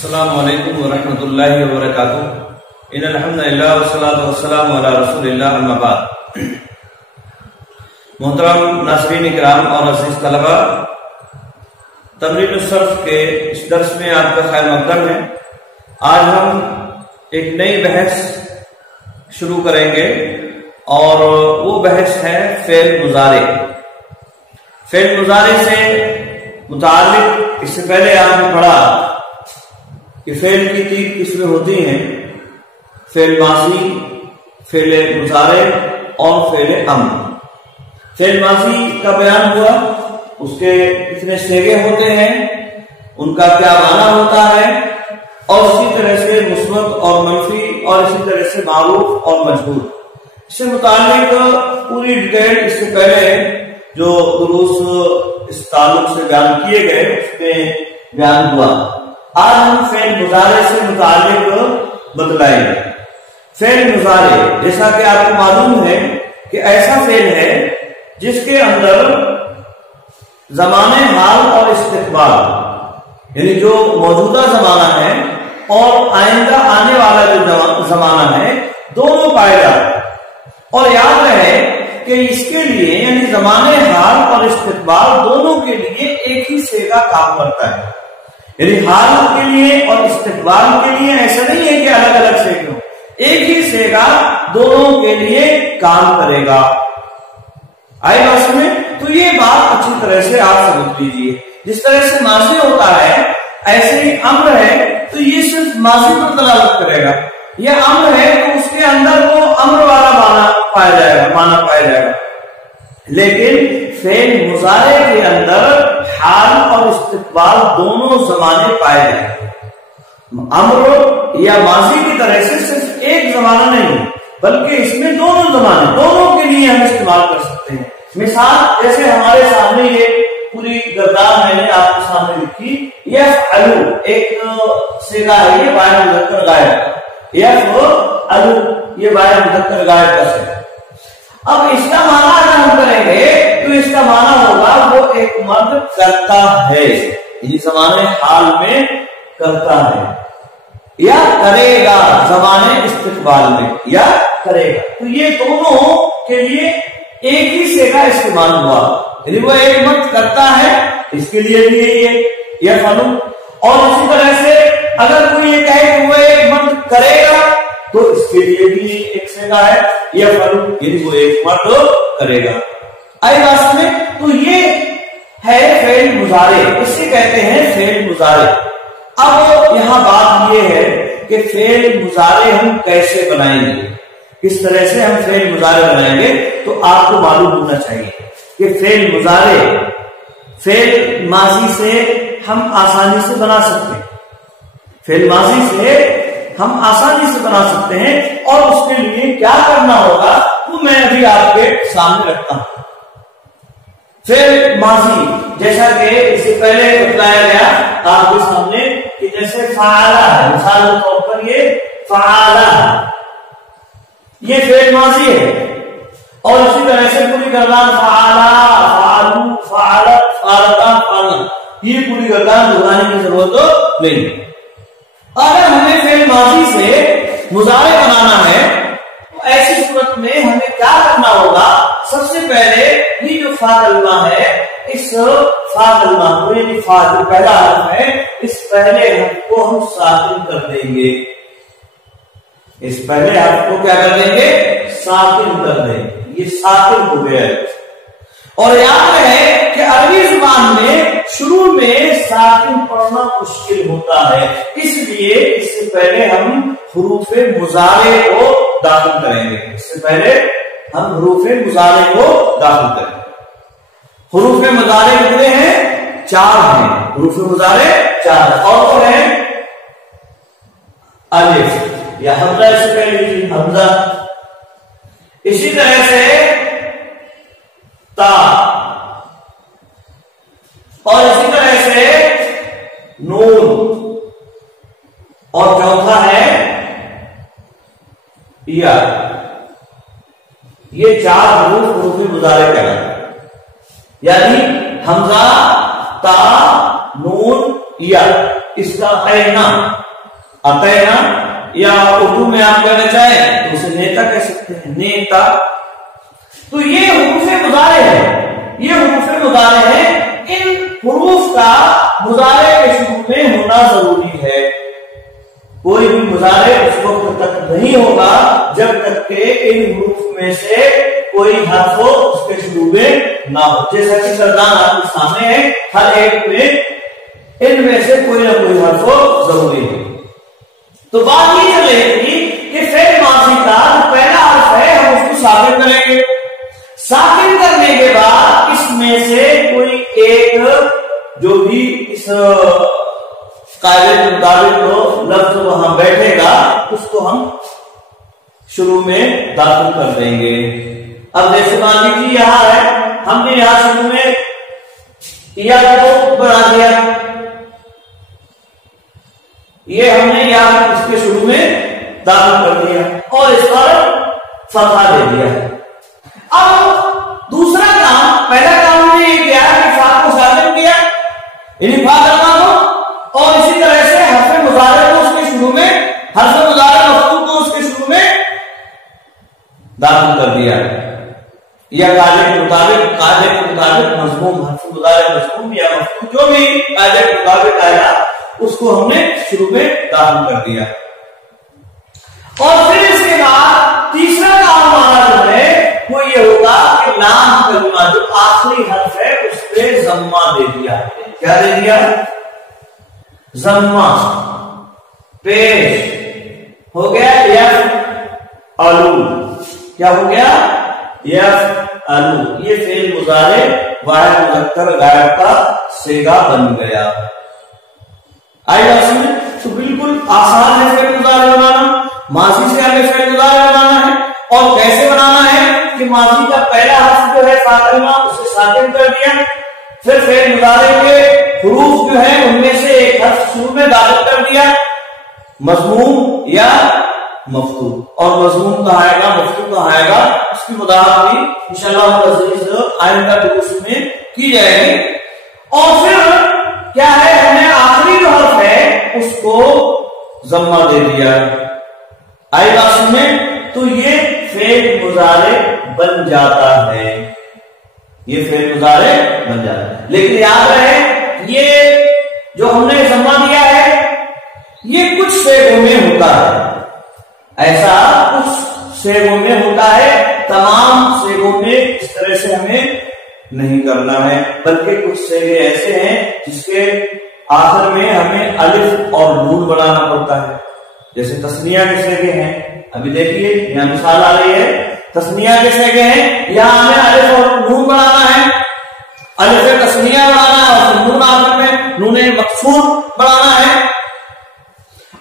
السلام علیکم ورحمۃ اللہ وبرکاتہ۔ ان الحمدللہ والصلاۃ والسلام علی رسول اللہ، اما بعد۔ محترم ناظرین کرام اور عزیز طلبہ، تمرین الصرف کے اس درس میں آپ کا خیر مقدم ہے۔ آج ہم ایک نئی بحث شروع کریں گے اور وہ بحث ہے فعل مضارع۔ فعل مضارع سے متعلق اس سے پہلے آپ نے پڑھا کہ فعل کی 3 قسمیں ہوتی ہیں: فعل ماضی، فعل مضارع اور فعل امر۔ فعل ماضی کا بیان ہوا، اس کے کتنے صیغے ہوتے ہیں، ان کا کیا معنی ہوتا ہے، اور اسی طرح سے مثبت اور منفی، اور اسی طرح سے معروف اور مجہول۔ اس سے متعلق پوری ڈیٹیل اس سے پہلے جو دروس اس تعلق سے بیان کیے گئے اس میں بیان ہوا۔ آج ہم فعل مضارع سے متعلق بتلائیں گے۔ فعل مضارع جیسا کہ آپ کو معلوم ہے کہ ایسا فعل ہے جس کے اندر زمان حال اور استقبال، یعنی جو موجودہ زمانہ ہے اور آئندہ آنے والا جو زمانہ ہے، دونوں پائے جاتے ہیں۔ اور یاد رہے کہ اس کے لیے یعنی زمان حال اور استقبال دونوں کے لیے ایک ہی صیغہ کام کرتا ہے۔ یعنی حال کے لیے اور استقبال کے لیے ایسا نہیں ہے کہ الگ الگ صیغے ہوں، ایک ہی صیغہ دونوں کے لیے کام کرے گا۔ آئے بات سمجھ؟ تو یہ بات اچھی طرح سے آپ سمجھ لیجیے۔ جس طرح سے ماضی ہوتا ہے ایسے ہی امر ہے، تو یہ صرف ماضی پر دلالت کرے گا۔ یہ امر ہے تو اس کے اندر وہ امر والا معنی پایا جائے گا۔ لیکن فعل مضارع کے اندر حال اور استقبال دونوں زمانے پائے جائیں گے۔ امر یا ماضی کی طرح سے صرف ایک زمانہ نہیں بلکہ اس میں دونوں زمانے، دونوں کے لیے ہم استعمال کر سکتے ہیں۔ مثال جیسے ہمارے سامنے یہ پوری گردان میں نے آپ کے سامنے لکھی، یفعلو ایک صیغہ ہے، یہ باعث مذکر غائب، یفعلو یہ باعث مذکر غائب کا صیغہ۔ اب اس کا معنی اگر ہم کریں گے تو اس کا معنی ہوگا وہ ایک مرد کرتا ہے، یعنی زمانے حال میں کرتا ہے، یا کرے گا زمانے استقبال میں، یا کرے گا۔ تو یہ دونوں کے لیے ایک ہی صیغہ استعمال ہوا، یعنی وہ ایک مرد کرتا ہے، اس کے لیے بھی یہی ہے یفعلو۔ اور اسی طرح سے اگر کوئی یہ کہے کہ وہ ایک مرد کرے گا تو اس کے لیے بھی ایک صیغہ ہے یفعلو، یعنی وہ ایک مرد کرے گا۔ آئی بات میں؟ تو یہ ہے فعل مضارع، اسے کہتے ہیں فعل مضارع۔ اب یہاں بات یہ ہے کہ فعل مضارع ہم کیسے بنائیں گے، کس طرح سے ہم فعل مضارع بنائیں گے، تو آپ کو معلوم ہونا چاہیے کہ فعل مضارع فعل ماضی سے ہم آسانی سے بنا سکتے ہیں۔ فعل ماضی سے ہم آسانی سے بنا سکتے ہیں، اور اس کے لیے کیا کرنا ہوگا وہ میں ابھی آپ کے سامنے رکھتا ہوں۔ فعل ماضی جیسا کہ اس سے پہلے بتایا گیا آپ کے سامنے کہ جیسے فعلا ہے، مثال کے طور پر یہ فعلا یہ فعل ماضی ہے، اور اسی طرح سے پوری گردان فعلا، فعلو، فعلت، فعلتا، فعلنا، یہ پوری گردان دہرانے کی ضرورت نہیں۔ اگر ہمیں فعل ماضی سے مضارع بنانا ہے تو ایسی صورت میں ہمیں کیا کرنا ہوگا؟ سب سے پہلے یہ جو فا کلمہ ہے، اس فا کلمہ کو، یعنی فا جو پہلا حرف ہے، اس پہلے حرف کو ہم ساکن کر دیں گے۔ اس پہلے حرف کو کیا کر دیں گے؟ ساکن کر دیں گے۔ یہ ساکن ہو گیا ہے۔ اور یاد رہے کہ عربی زبان میں شروع میں ساکن پڑھنا مشکل ہوتا ہے، اس لیے اس سے پہلے ہم حروف مضارع کو داخل کریں گے۔ اس سے پہلے ہم حروف مضارع کو داخل کریں گے۔ حروف مضارع کتنے ہیں؟ 4 ہیں۔ حروف مضارع 4 اور وہ ہیں الف یا حمزہ، سے پہلے حمزہ، اسی طرح سے تا، اور اسی طرح سے نون، اور چوتھا ہے یا۔ یہ 4 حروف مضارع کہلاتے ہیں، یعنی حمزہ، تا، نون، یا۔ اس کا اینا اتینا، یا اردو میں آپ کہنا چاہیں تو اسے نیتا کہہ سکتے ہیں، نیتا. تو یہ حروف مضارع ہے، یہ حروف مضارع ہے. ان حروف کا مضارع کے شروع میں ہونا ضروری ہے. کوئی بھی مضارع اس وقت تک نہیں ہوگا جب تک کہ ان حروف میں سے کوئی حرف اس کے شروع میں نہ ہو. جیسا کہ سردان آپ کے سامنے ہے، ہر ایک میں ان میں سے کوئی نہ کوئی حرف ضروری ہے. تو بات یہ چل رہی تھی کہ فعل ماضی کا جو پہلا حرف ہے ہم اس کو ساکن کریں گے. ساکن کرنے کے بعد اس میں سے کوئی ایک جو بھی اس قاعدے کے مطابق لفظ وہاں بیٹھے گا اس کو ہم شروع میں داخل کر دیں گے. اب جیسے مان لیجیے یہاں ہے، ہم نے یہاں شروع میں یا کو بنا دیا، یہ ہم نے یہاں اس کے شروع میں داخل کر دیا اور اس پر فتحہ دے دیا. اب دوسرا کام، پہلا کام ہم نے یہ کیا کہ فا کو ساکن کیا، یعنی فا کرنا کو، اور اسی طرح سے حرف مضارع کو اس کے شروع میں، حرف مضارع مفتوح کو اس کے شروع میں داخل کر دیا. یا قاعدے کے مطابق مضموم، حرف مضارع مضموم یا مفتوح جو بھی قاعدے کے مطابق آئے گا اس کو ہم نے شروع میں داخل کر دیا. اور پھر اس کے بعد تیسرا کام ہمارا جو ہے وہ یہ ہوگا کہ لام کلمہ جو آخری حرف ہے اس پہ ضمہ دے دیا. کیا دے دیا؟ ضمہ. پیش ہو گیا یفعلو. کیا ہو گیا؟ یفعلو. یہ فعل مضارع واحد مذکر غائب کا صیغہ بن گیا. آئی بات سمجھ؟ تو بالکل آسان ہے فعل مضارع بنانا. ماضی سے ہمیں فعل مضارع بنانا ہے، اور کیسے بنانا ہے کہ ماضی کا پہلا حرف جو ہے فا کلمہ اسے ساکن کر دیا، پھر فعل مضارع کے حروف جو ہیں ان میں سے ایک حرف شروع میں داخل کر دیا، مضموم یا مفتوح. اور مضموم کہا آئے گا، مفتوح کہا آئے گا، اس کی وضاحت بھی انشاءاللہ العزیز آئندہ دروس میں کی جائے گی. اور پھر کیا ہے، ہم نے آخری جو حرف ہے اس کو ضمہ دے دیا. آئی بات سمجھیں؟ تو یہ فعل مضارع بن جاتا ہے، یہ فعل مضارع بن جاتا ہے. لیکن یاد رہے یہ جو ہم نے ضمہ دیا ہے یہ کچھ صیغوں میں ہوتا ہے، ایسا کچھ صیغوں میں ہوتا ہے، تمام صیغوں میں اس طرح سے ہمیں نہیں کرنا ہے، بلکہ کچھ صیغے ایسے ہیں جس کے آخر میں ہمیں الف اور نون بنانا پڑتا ہے. جیسے تسنیہ کے صیغے ہیں، ابھی دیکھیے یہاں مثال آ رہی ہے، تسنیہ کے صیغے ہیں، یہاں ہمیں الف اور نون بنانا ہے، الف تسنیہ بنانا ہے اور نون آخر میں نون مقصور بنانا ہے.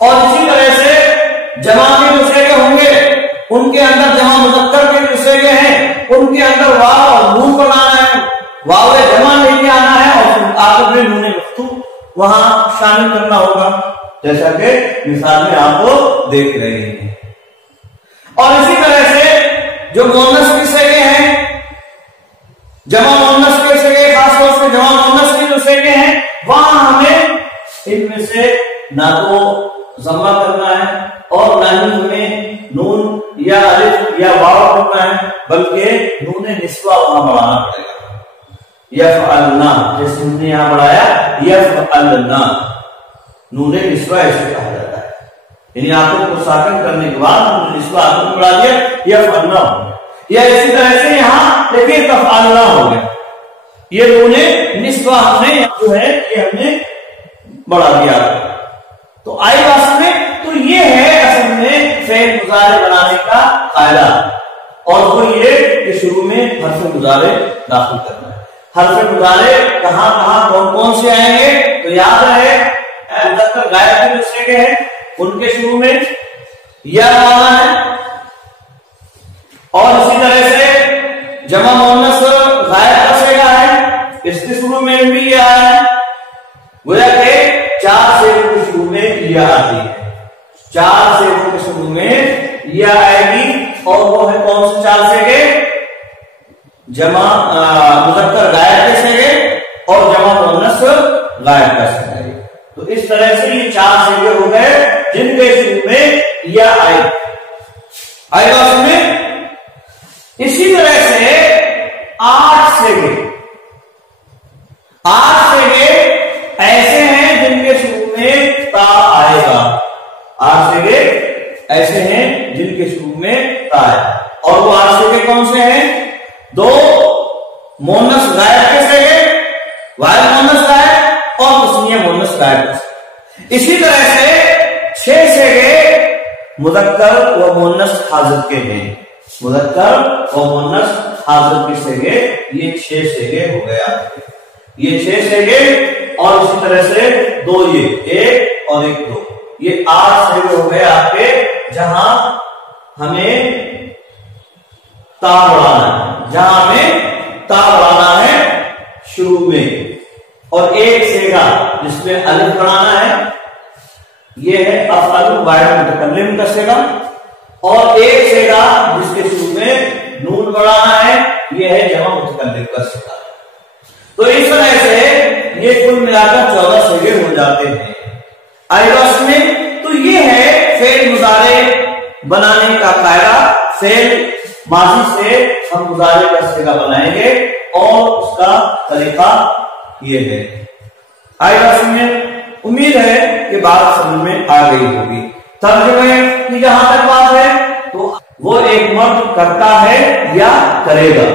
اور اسی طرح سے جمع کے جو صیغے ہوں گے ان کے اندر جمع مذکر کے جو صیغے ہیں ان کے اندر واو اور نون بنانا ہے، واو جمع لے کے آنا ہے اور آخر میں نون مفتوح وہاں شامل کرنا ہوگا، جیسا کہ مثال میں آپ کو دیکھ رہے ہیں. اور اسی طرح سے جو مؤنث کے صیغے ہیں، جمع مؤنث کے صیغے، خاص طور سے جمع مؤنث کے جو صیغے ہیں وہاں ہمیں ان میں سے نہ تو ضمہ کرنا ہے اور نہ ہی ہمیں نون یا الف یا واو کرنا ہے، بلکہ نون نسوہ وہاں بڑھانا پڑے گا. یفعلنا جیسے ہم نے یہاں بڑھایا یفعلنا، نون نسوہ ایسے کہا جاتا ہے، یعنی آخر کو ساکن کرنے کے بعد نون نسوہ آخر کو بڑھا دیا یفعلنا ہو گیا. یا اسی طرح سے یہاں دیکھیے تفعلنا ہو گیا، یہ نون نسوہ ہم نے جو ہے یہ ہم نے بڑھا دیا. تو آئی بات میں تو یہ ہے اصل میں فعل مضارع بنانے کا قاعدہ، اور وہ یہ کہ شروع میں حرف مضارع داخل کرنا ہے. حرف مضارع کہاں کہاں کون کون سے آئیں گے تو یاد رہے، مذکر غائب کے جو صیغے ہیں ان کے شروع میں یا آنا ہے، اور اسی طرح سے جمع مؤنث غائب کا صیغہ ہے اس کے شروع میں بھی یہ آیا ہے. گویا کہ چار صیغوں کے شروع میں یا آتی ہے، چار صیغوں کے شروع میں یا آئے گی، اور وہ ہے کون سے چار صیغے؟ جمع مذکر غائب کے صیغے اور جمع مؤنث غائب کا صیغہ. تو اس طرح سے یہ 4 سیگے ہو گئے جن کے شروع میں یا آئے گا اس میں. اسی طرح سے 8 سیگے ایسے ہیں جن کے شروع میں تا آئے گا. 8 سیگے ایسے ہیں جن کے شروع میں تا ہے. اور وہ 8 سیگے کون سے ہیں؟ 2 مونس غائب کے سیگے، واحد مونس غائب اور تسنیہ مونس غائب. اسی طرح سے 6 سیگے مذکر و مونس حاضر کے ہیں. مذکر و مونس حاضر کے سیگے یہ 6 سیگے ہو گئے آپ کے. یہ 6 سیگے اور اسی طرح سے 2 یہ 1 اور 1 2 یہ 8 سیگے ہو گئے آپ کے جہاں ہمیں تا بڑھانا ہے، جہاں ہمیں تا بڑھانا ہے شروع میں. اور 1 سیگا جس میں الف بڑھانا ہے یہ ہے افعال واحد متکلم کا سیگا. اور 1 سیگا جس کے شروع میں نون بڑھانا ہے یہ ہے جمع متکلم کا سیگا. تو اس طرح سے یہ کل ملا کر 14 سیگے ہو جاتے ہیں آئیواس میں. تو یہ ہے فعل مضارع بنانے کا قاعدہ. فعل ماضی سے ہم مضارع کا سیگا بنائیں گے اور اس کا طریقہ یہ ہے. آئیواس میں امید ہے کہ بات سمجھ میں آ گئی ہوگی. ترجمے کی جہاں تک بات ہے تو وہ ایک مرد کرتا ہے یا کرے گا.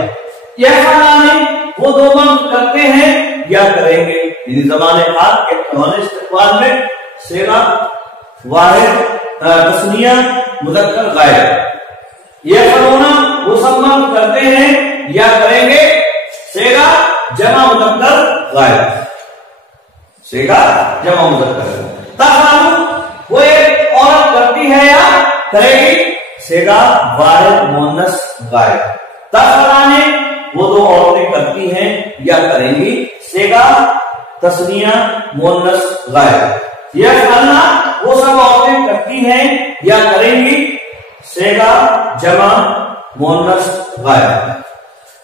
یہ فلانے وہ 2 مرد کرتے ہیں یا کریں گے. یعنی زمانے حال کے قانون استقبال میں سیگا واحد تسنیہ مذکر غائب. یہ فلونا وہ سب مرد کرتے ہیں یا کریں گے سیگا جمع مذکر غائب. سیگا جمع مذکر. تفعلوا وہ ایک عورت کرتی ہے یا کرے گی سیگا واحد مؤنث غائب. تفعلانے وہ 2 عورتیں کرتی ہیں یا کریں گی سیگا تسنیہ مؤنث غائب. یفعلنا وہ سب عورتیں کرتی ہیں یا کریں گی سیگا جمع مؤنث غائب.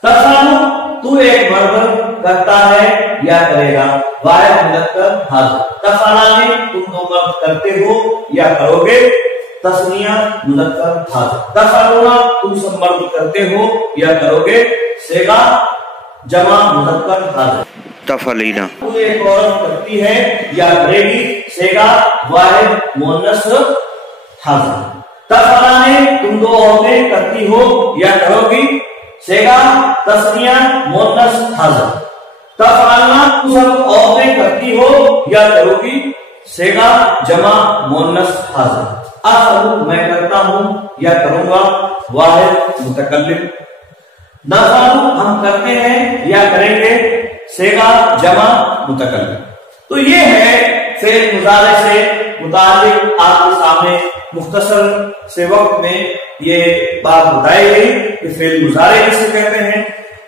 تفعلوا تو ایک مرد کرتا ہے یا کرے گا واحد مذکر حاضر. تفعلانے تم 2 مرد کرتے ہو یا کرو گے تسنیہ مذکر حاضر. تفعلون تم سب مرد کرتے ہو یا کرو گے سیگا جمع مذکر حاضر. تفعلینا تو ایک عورت کرتی ہے یا کرے گی سیگا واحد مؤنث حاضر. تفعلانے تم 2 عورتیں کرتی ہو یا کرو گی سیگا تسنیہ مؤنث حاضر. تفعلنا تم سب عورتیں کرتی ہو یا کرو گی سیگا جمع مؤنث حاضر. افعل میں کرتا ہوں یا کروں گا واحد متکلم. نفعل ہم کرتے ہیں یا کریں گے سیگا جمع متکلم. تو یہ ہے فعل مضارع سے متعلق آپ کے سامنے مختصر سے وقت میں یہ بات بتائی گئی کہ فعل مضارع کسے کہتے ہیں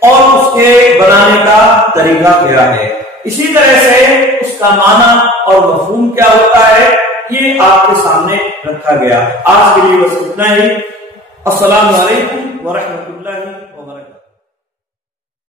اور اس کے بنانے کا طریقہ کیا ہے. اسی طرح سے اس کا معنی اور مفہوم کیا ہوتا ہے یہ آپ کے سامنے رکھا گیا. آج کے لیے بس اتنا ہی. السلام علیکم ورحمۃ اللہ